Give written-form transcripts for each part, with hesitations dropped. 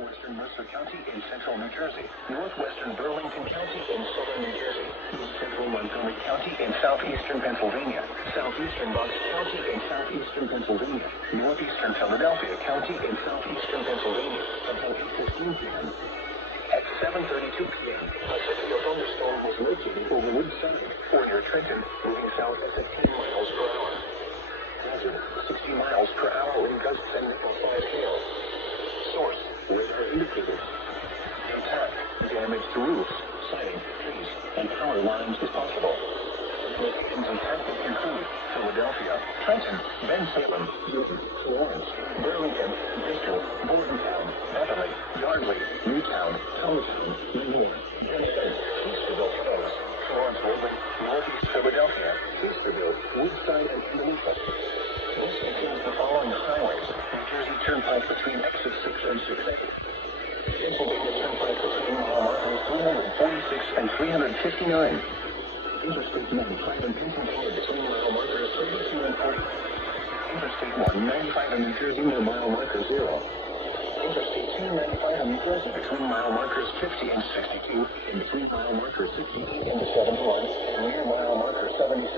northwestern Mercer County in central New Jersey, northwestern Burlington County in southern New Jersey, east central Montgomery County in southeastern Pennsylvania, southeastern Bucks County in southeastern Pennsylvania, northeastern Philadelphia County in southeastern Pennsylvania until 8:15 p.m. At 7:32 p.m., a severe thunderstorm was located over Woodside or near Trenton, moving south at 15 miles per hour. Hazard, 60 miles per hour wind gusts and nickel 5 hail. Source, radar indicators. Intact, damage to roofs, siding, trees, and power lines is possible. Locations impacted include Philadelphia, Trenton, Bensalem, Newton, Florence, Burlington, Bristol, Bordentown, Beverly, Yardley, Newtown, Allentown, Lenore, Bennington, Easterville Hills, Florence Woodland, Northeast Philadelphia, Easterville, Woodside, and Andalusia. This includes the following highways: New Jersey Turnpike between exits 6 and 6A. Pennsylvania Turnpike between mile markers 346 and 359. Interstate 95 in Pennsylvania between mile markers 32 and 40. Interstate 195 in New Jersey near mile marker 0. Interstate 295 in New Jersey between mile markers 50 and 62, and between mile markers 68 and 71, and near mile marker 76.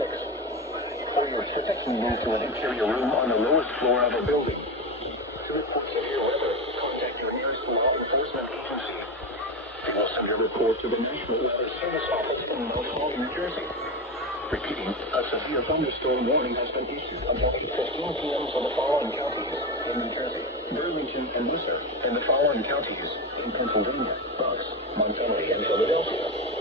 For your tickets, move to an interior room on the lowest floor of a building. To report severe weather, contact your nearest law enforcement agency. They will send your report to the National Weather Service Office in Mount Holly, New Jersey. Repeating, a severe thunderstorm warning has been issued until 8:15 p.m. for the following counties in New Jersey: Burlington and Worcester, and the following counties in Pennsylvania: Bucks, Montgomery, and Philadelphia.